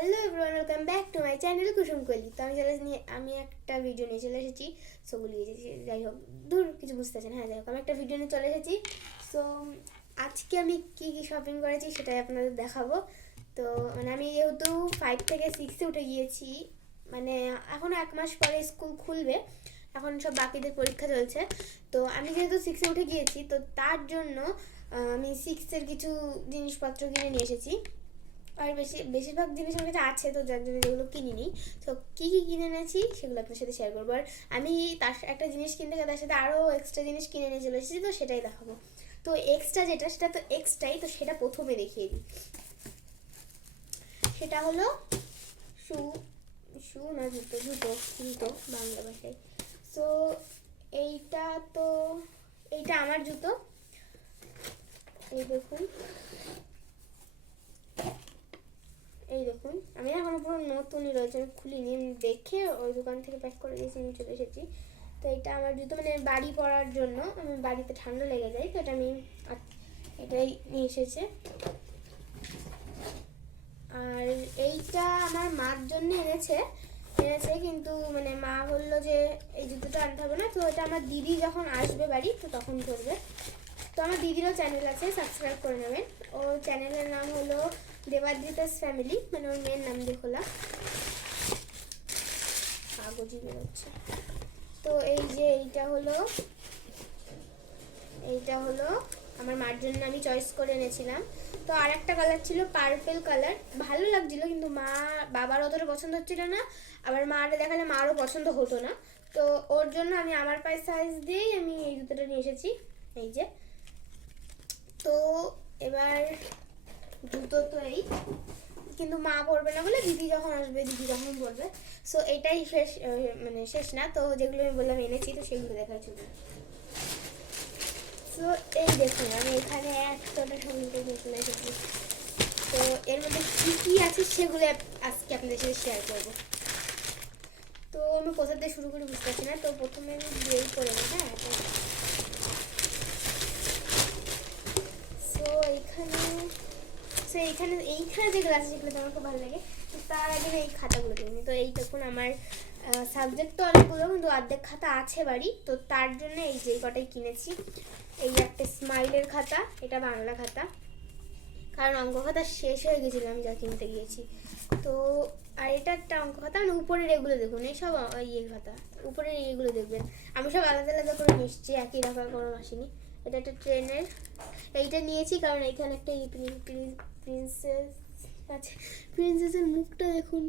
Hello everyone, welcome back to my channel Kusum Koli. তো আমি একটা ভিডিও নিয়ে চলে এসেছি। সো বলিয়ে যাই হোক, দূর কিছু বুঝতেছেন। হ্যাঁ, যাই হোক, আমি একটা ভিডিও নিয়ে চলে এসেছি। সো আজকে আমি কি কি শপিং করেছি সেটাই আপনাদের দেখাবো। তো মানে আমি যেহেতু 5 থেকে 6-এ উঠে গিয়েছি, মানে এখনও 1 মাস পরে স্কুল খুলবে, এখন সব বাকিদের পরীক্ষা চলছে। তো আমি যেহেতু 6-এ উঠে গিয়েছি, তো তার জন্য আমি 6-এর কিছু জিনিসপত্র কিনে নিয়ে এসেছি। আর বেশিরভাগ জিনিস আমার কাছে আছে, তো যার জন্য যেগুলো কিনিনি। তো কী কী কিনে এনেছি সেগুলো আপনার সাথে শেয়ার করবো। আর আমি তার একটা জিনিস কিনতে গিয়ে তার সাথে আরও এক্সট্রা জিনিস কিনে নিয়ে চলে এসেছি, তো সেটাই দেখাবো। তো এক্সট্রা যেটা, সেটা তো এক্সট্রাই, তো সেটা প্রথমে দেখিয়ে দিই। সেটা হলো শু শু না জুতো জুতো জুতো বাংলা ভাষায়। সো এইটা তো এইটা আমার জুতো, এই দেখুন। এই দেখুন, আমি এখনো পুরো নতুনই রয়েছে, আমি খুলিনি, আমি দেখে ওই দোকান থেকে প্যাক করে দিয়েছি, নিয়ে চলে এসেছি। তো এটা আমার জুতো, মানে বাড়ি পরার জন্য, আমি বাড়িতে ঠান্ডা লেগে যায়, তো এটা আমি এটাই নিয়ে এসেছে। আর এইটা আমার মার জন্য এনেছে, কিন্তু মানে মা বললো যে এই জুতোটা আনতে হবে না, তো এটা আমার দিদি যখন আসবে বাড়ি তো তখন করবে। তো আমার দিদিরও চ্যানেল আছে, সাবস্ক্রাইব করে নেবেন। ওর চ্যানেলের নাম হলো দেবাদ্রিতাস ফ্যামিলি, মানে ওর মেয়ের নাম দিয়ে খোলা। কাগজই বেরোচ্ছে। তো এই যে এইটা হলো আমার মার জন্য আমি চয়েস করে এনেছিলাম। তো আর একটা কালার ছিল পার্পেল কালার, ভালো লাগছিল, কিন্তু বাবার অতটা পছন্দ হচ্ছিল না, আবার মারে দেখালে মারও পছন্দ হতো না। তো ওর জন্য আমি আমার পায়ের সাইজ দিয়েই আমি এই জুতোটা নিয়ে এসেছি, এই যে। তো এবার জুতো তো এই, কিন্তু মা পরবে না বলে দিদি যখন আসবে দিদি তখন পরবে। সো এটাই শেষ, মানে শেষ না, তো যেগুলো আমি বললাম এনেছি, তো সেগুলো দেখার জন্য। সো এই দেখুন, আমি এখানে একটা সঙ্গে নিয়ে চলে এসেছি। তো এর মধ্যে কী কী আছে সেগুলো আজকে আপনাদের সাথে শেয়ার করবো। তো আমি কোথা থেকে শুরু করে বুঝতে পারছি না, তো প্রথমে আমি দিয়েই করে নেব। হ্যাঁ, সো এইখানে যেগুলো আছে সেগুলো তো আমার খুব ভালো লাগে। তো তার আগে এই খাতাগুলো কিনি। তো এই দেখুন, আমার সাবজেক্ট তো অনেকগুলো, কিন্তু অর্ধেক খাতা আছে বাড়ি, তো তার জন্য এই যে কটাই কিনেছি। এই একটা স্মাইলের খাতা, এটা বাংলা খাতা, কারণ অঙ্ক খাতা শেষ হয়ে গেছিলো আমি যা কিনতে গিয়েছি। তো আর এটা একটা অঙ্ক খাতা, মানে উপরের এগুলো দেখুন, এইসব ইয়ে খাতা, উপরের ইয়েগুলো দেখবেন আমি সব আলাদা আলাদা করে নিচ্ছি, একই রাখা কোনো আসেনি। এটা একটা ট্রেনের, এইটা নিয়েছি কারণ এখানে একটা প্রিন্সেস আছে, প্রিন্সেসের মুখটা দেখুন,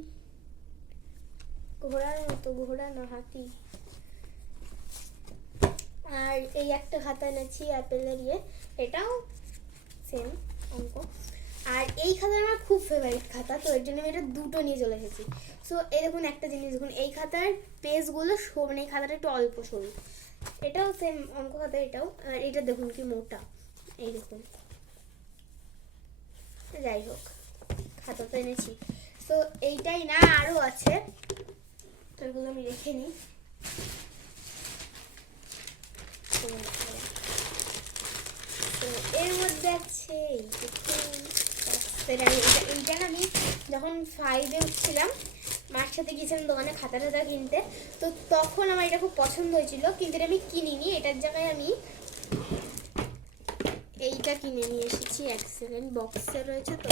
ঘোড়ার মতো, ঘোড়া না হাতি। আর এই একটা খাতা এনেছি অ্যাপেলের ইয়ে, এটাও সেম অঙ্ক। আর এই খাতা আমার খুব ফেভারিট খাতা, তো এর জন্য আমি এটা দুটো নিয়ে চলে এসেছি। সো এই দেখুন, একটা জিনিস দেখুন, এই খাতার পেজগুলো মানে এই খাতাটা একটু অল্প সরু, এটাও সেম অঙ্ক খাতা এটাও। আর এটা দেখুন কি মোটা, এই দেখুন। যাই হোক, খাতা তো এনেছি। সো এইটাই না, আরও আছে, তো এগুলো আমি রেখে নিই। তো এর মধ্যে আছে এইটা আমি যখন 5-এ উঠছিলাম, মার সাথে গিয়েছিলাম দোকানে খাতা টাতা কিনতে, তো তখন আমার এটা খুব পছন্দ হয়েছিল, কিন্তু এটা আমি কিনিনি। এটার জায়গায় আমি এইটা কিনে নিয়ে এসেছি। এক সেকেন্ড, বক্সে রয়েছে, তো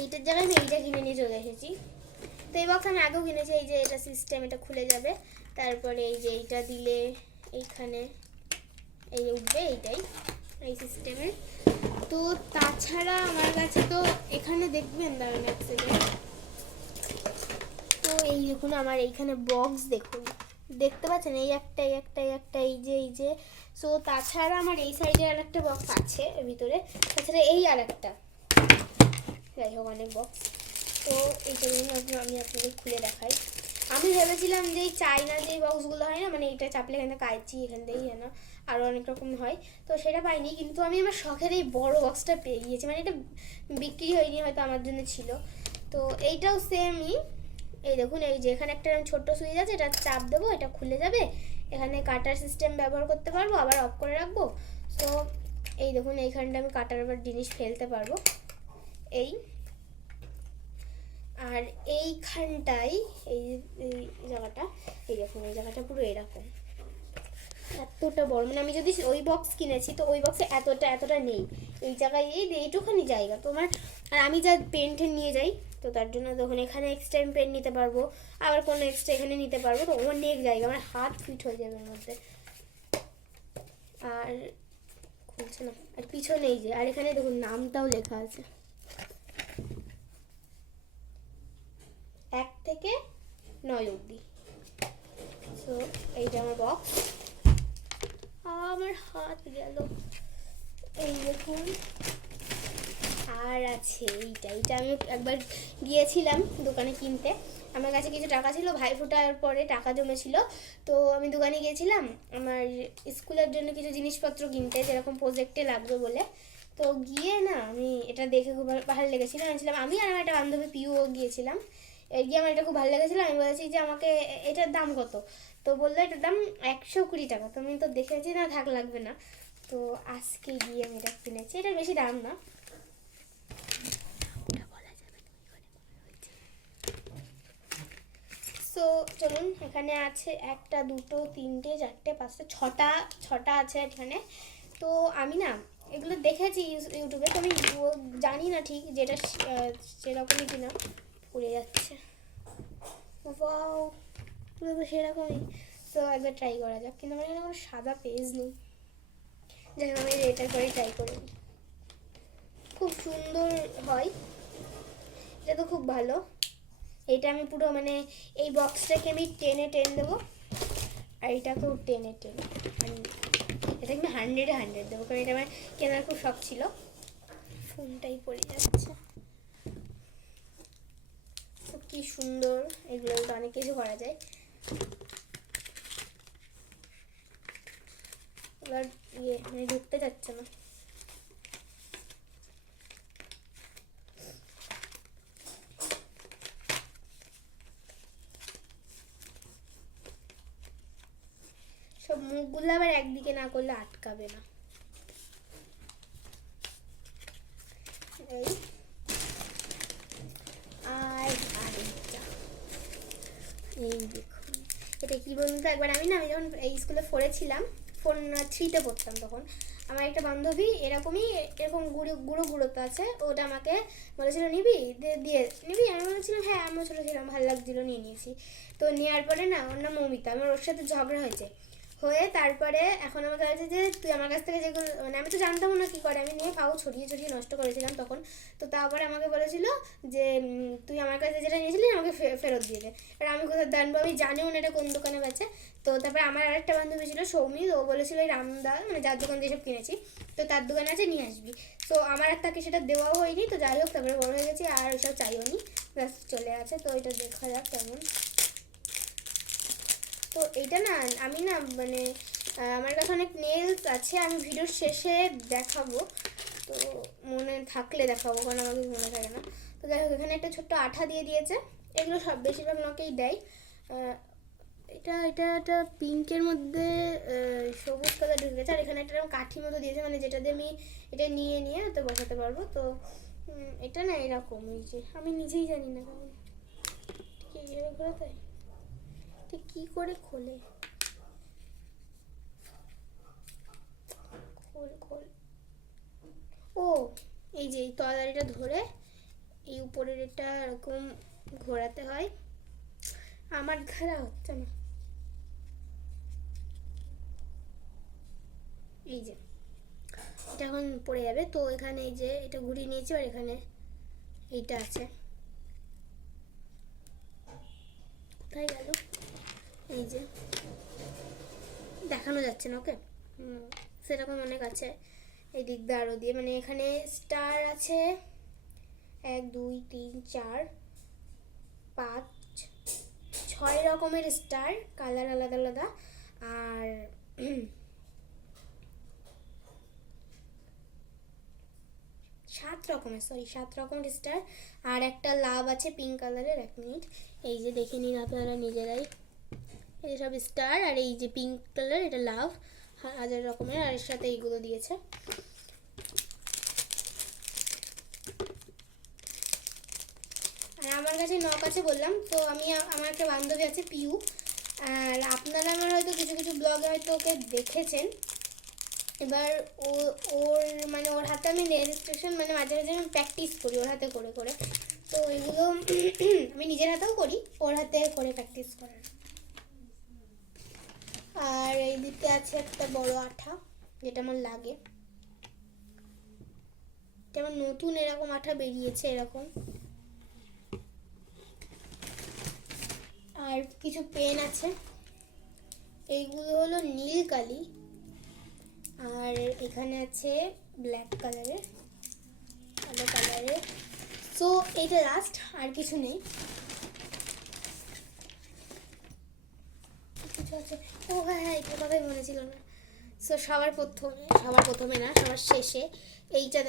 এইটার জায়গায় আমি এইটা কিনে নিয়ে চলে এসেছি। তো এই বক্স আমি আগেও কিনেছি, এই যে এটা সিস্টেম, এটা খুলে যাবে, তারপরে এই যে এইটা দিলে এইখানে এই উঠবে, এইটাই এই সিস্টেমে। তো তাছাড়া আমার কাছে তো এখানে দেখবেন, দাঁড়ান এক সেকেন্ড, তো এই দেখুন আমার এইখানে বক্স দেখুন, দেখতে পাচ্ছেন, এই একটা এই যে। সো তাছাড়া আমার এই সাইডে আর একটা বক্স আছে এর ভিতরে, তাছাড়া এই আর একটা, যাই হোক অনেক বক্স। তো এইটা আমি আপনাদের খুলে দেখাই। আমি ভেবেছিলাম যে এই চাইনা যে বক্সগুলো হয় না, মানে এইটা চাপলে এখানে কাঁচি, এখান থেকেই না আরও অনেক রকম হয়, তো সেটা পাইনি, কিন্তু আমি আমার শখের এই বড় বক্সটা পেয়ে গিয়েছি, মানে এটা বিক্রি হয়নি, হয়তো আমার জন্য ছিল। তো এইটাও সেমই, এই দেখুন, এই যে এখানে একটা ছোট্ট সুইচ আছে, এটা চাপ দেবো, এটা খুলে যাবে, এখানে কাটার সিস্টেম ব্যবহার করতে পারবো, আবার অফ করে রাখবো। তো এই দেখুন, এইখানটা আমি কাটার আবার জিনিস ফেলতে পারবো, এই। আর এইখানটায় এই এই জায়গাটা, এই দেখুন এই জায়গাটা পুরো এরকম, এতটা বড়, মানে আমি যদি ওই বক্স কিনেছি তো ওই বক্সে এতটা নেই, এই জায়গায় এইটুখানি জায়গা তোমার। আর আমি যা পেন নিয়ে যাই, তো তার জন্য তখন এখানে এক্সট্রা পেন নিতে পারবো, আবার কোনো এক্সট্রা এখানে নিতে পারবো, তো অনেক জায়গা, আমার হাত ফিট হয়ে যাবে এর মধ্যে। আর খুলছে না, আর পিছনে এই যে, আর এখানে দেখুন নামটাও লেখা আছে 1 থেকে 9 অবধি। সো এইটা আমার বক্স, আমার হাত গেল, এই দেখুন। আর আছে এইটা আমি একবার গিয়েছিলাম দোকানে কিনতে, আমার কাছে কিছু টাকা ছিল, ভাই ফোটার পরে টাকা জমেছিল, তো আমি দোকানে গিয়েছিলাম আমার স্কুলের জন্য কিছু জিনিসপত্র কিনতে, যেরকম প্রজেক্টে লাগবে বলে। তো গিয়ে না আমি এটা দেখে খুব ভালো লেগেছিল, আমি আর আমার একটা বান্ধবী পিউও গিয়েছিলাম, গিয়ে আমার এটা খুব ভালো লেগেছিলো, আমি বলেছি যে আমাকে এটার দাম কত, তো বললো এটার দাম 120 টাকা। তো আমি তো দেখেছি না, থাক লাগবে না, তো আজকে গিয়ে আমি এটা কিনেছি, এটা বেশি দাম না। সো চলুন, এখানে আছে 1 2 3 4 5 6টা আছে এখানে। তো আমি না এগুলো দেখেছি ইউটিউবে, তো আমি জানি না ঠিক যেটা সেরকমই কিনা, পড়ে যাচ্ছে, ওয়াও পুরো তো সেরকমই। তো একবার ট্রাই করা যাক, কিন্তু আমার এখানে কোনো সাদা পেজ নেই, যাই হোক আমি এটার পরে ট্রাই করি। খুব সুন্দর হয়, এটা তো খুব ভালো। এটা আমি পুরো মানে এই বক্সটাকে আমি 10 দেবো, আর এটাকেও 10 এটাকে আমি 100 দেবো, কারণ এটা আমার কেনার খুব শখ ছিল। ফোনটাই পড়ে যাচ্ছে, কি সুন্দর, এগুলো তো অনেক কিছু করা যায়। এবার মানে ঢুকতে যাচ্ছে না, সব মুখগুলো আবার একদিকে না করলে আটকাবে না। এই আর আরেকটা, এই দেখুন, এটা কি বলুন তো, একবার আমি যখন এই স্কুলে 4-এ ছিলাম, 3-তে পড়তাম, তখন আমার একটা বান্ধবী এরকম গুঁড়োতে আছে, ওটা আমাকে বলেছিল নিবি, নিবি, আমি বলেছিলাম হ্যাঁ, আমিও ছোটো ছিলাম, ভালো লাগছিল, নিয়ে নিয়েছি। তো নেওয়ার পরে না, ওর নাম মমিতা, আমার ওর সাথে ঝগড়া হয়েছে, তারপরে এখন আমাকে বলছে যে তুই আমার কাছ থেকে যেগুলো, মানে আমি তো জানতাম না কী করে, আমি নিয়ে পাও ছড়িয়ে নষ্ট করেছিলাম তখন। তো তারপরে আমাকে বলেছিল যে তুই আমার কাছে যেটা নিয়েছিলি আমাকে ফেরত দিয়ে দে। আর আমি কোথাও জানবো, আমি জানিও না এটা কোন দোকানে বেচে। তো তারপরে আমার আরেকটা বান্ধবী ছিল সৌমি, ও বলেছিল এই রামদা, মানে যার দোকান দিয়ে সব কিনেছি, তো তার দোকানে আছে, নিয়ে আসবি। তো আমার আর তাকে সেটা দেওয়াও হয়নি, তো যাই হোক তারপরে বড় হয়ে গেছি আর ওইসব চাইও নি, ব্যাস চলে আছে। তো এটা দেখা যাক কেমন। তো এইটা না আমি না মানে আমার কাছে অনেক নেলস আছে, আমি ভিডিওর শেষে দেখাবো, তো মনে থাকলে দেখাবো, কারণ আমাকে মনে থাকে না। তো যাই হোক, এখানে একটা ছোট্ট আঠা দিয়ে দিয়েছে, এগুলো সব বেশিরভাগ লোকেই দেয়। এটা পিঙ্কের মধ্যে সবুজ কালার ঢুকেছে, আর এখানে একটা কাঠি মতো দিয়েছে, মানে যেটা দিয়ে আমি এটা নিয়ে তো বসাতে পারবো। তো এটা না এরকম, এই যে আমি নিজেই জানি না কেমন এইভাবে ঘোরাতে হয়, ঠিক কী করে খোলে, খোল, ও এই যে এই তলারিটা ধরে এই উপরের এটা এরকম ঘোরাতে হয়, আমার ঘোরা হচ্ছে না, এই যে এটা এখন পড়ে যাবে। তো এখানে এই যে এটা ঘুরিয়ে নিয়েছি, আর এখানে এইটা আছে, কোথায় গেল, এই যে দেখানো যাচ্ছে না, ওকে সেরকম অনেক আছে এই দিক দিয়ে আরও দিয়ে, মানে এখানে স্টার আছে 1 2 3 4 5 6 রকমের স্টার, কালার আলাদা আলাদা, আর 7 রকমের স্টার, আর একটা লাভ আছে পিঙ্ক কালারের। 1 মিনিট, এই যে দেখে নিন আপনারা নিজেরাই, এই সব স্টার, আর এই যে পিঙ্ক কালার এটা লাভ, 1000 রকমের, আর এর সাথে এইগুলো দিয়েছে। আর আমার কাছে নখ আছে বললাম, তো আমি আমার একটা বান্ধবী আছে পিউ, আর আপনারা আমার হয়তো কিছু কিছু ব্লগে হয়তো ওকে দেখেছেন। এবার ওর মানে ওর হাতে আমি নেল এক্সটেনশন মানে মাঝে মাঝে আমি প্র্যাকটিস করি ওর হাতে করে করে, তো এগুলো আমি নিজের হাতেও করি, ওর হাতে করে প্র্যাকটিস করার। আর এই দিকে আছে একটা বড় আঠা যেটা আমার লাগে, যেমন নতুন এরকম আঠা বেরিয়েছে এরকম। আর কিছু পেন আছে, এইগুলো হলো নীল কালি, আর এখানে আছে ব্ল্যাক কালারের, কালো কালারের। সো এইটা লাস্ট, আর কিছু নেই। কিছু আছে, ও হ্যাঁ এটা কথাই মনে ছিল না। সো সবার প্রথমে না, সবার শেষে এইটা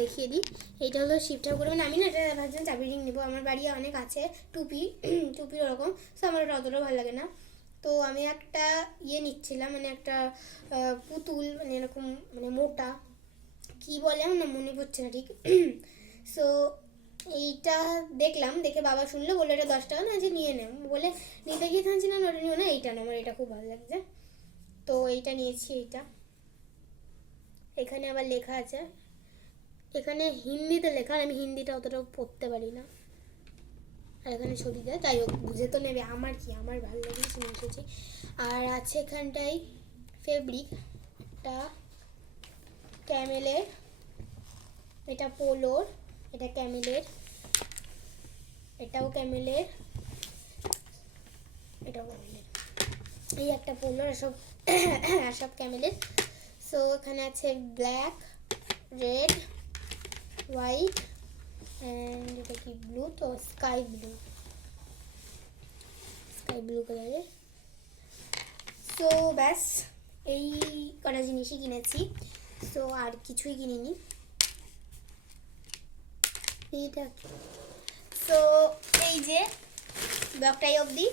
দেখিয়ে দিই। এইটা হলো শিব ঠাকুর, মানে আমি না এটা ভাবছিলাম চাবি রিং নেবো, আমার বাড়ি অনেক আছে টুপির ওরকম, সো আমার ওটা অতটাও ভালো লাগে না। তো আমি একটা নিচ্ছিলাম, মানে একটা পুতুল, মানে এরকম মানে মোটা, কি বলে আমার না মনে পড়ছে না ঠিক। সো এইটা দেখলাম, দেখে বাবা শুনলো, বললো এটা 10 টাকা না, যে নিয়ে নে, বলে নিতে গিয়ে থাকছি না, ওটা নিও না, এইটা না, আমার এটা খুব ভালো লাগছে, তো এইটা নিয়েছি। এইটা এখানে আবার লেখা আছে, এখানে হিন্দিতে লেখা, আমি হিন্দিটা অতটা পড়তে পারি না, আর এখানে ছবি দেয়, যাই হোক বুঝে তো নেবে, আমার কি, আমার ভালো লাগে শুনে এসেছি। আর আছে এখানটায় ফেব্রিক, একটা ক্যামেলের, এটা পোলোর, এটা ক্যামেলের, এটাও ক্যামেলের, এটাও ক্যামেলের, এই একটা পোলোর, সব ক্যামেলের। সো এখানে আছে ব্ল্যাক, রেড, হোয়াইট অ্যান্ড এটা কি ব্লু, তো স্কাই ব্লু কালারের। সো ব্যাস এই কটা জিনিসই কিনেছি, সো আর কিছুই কিনিনি। এইটা সো এই যে ব্লগটাই অবধি,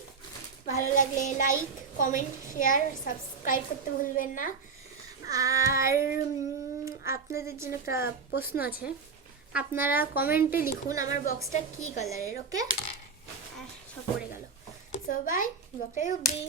ভালো লাগলে লাইক, কমেন্ট, শেয়ার, সাবস্ক্রাইব করতে ভুলবেন না। আর আপনাদের জন্য একটা প্রশ্ন আছে, আপনারা কমেন্টে লিখুন আমার বক্সটা কী কালারের। ওকে, সব পড়ে গেল। সো বাই, ব্লগটাই অবধি।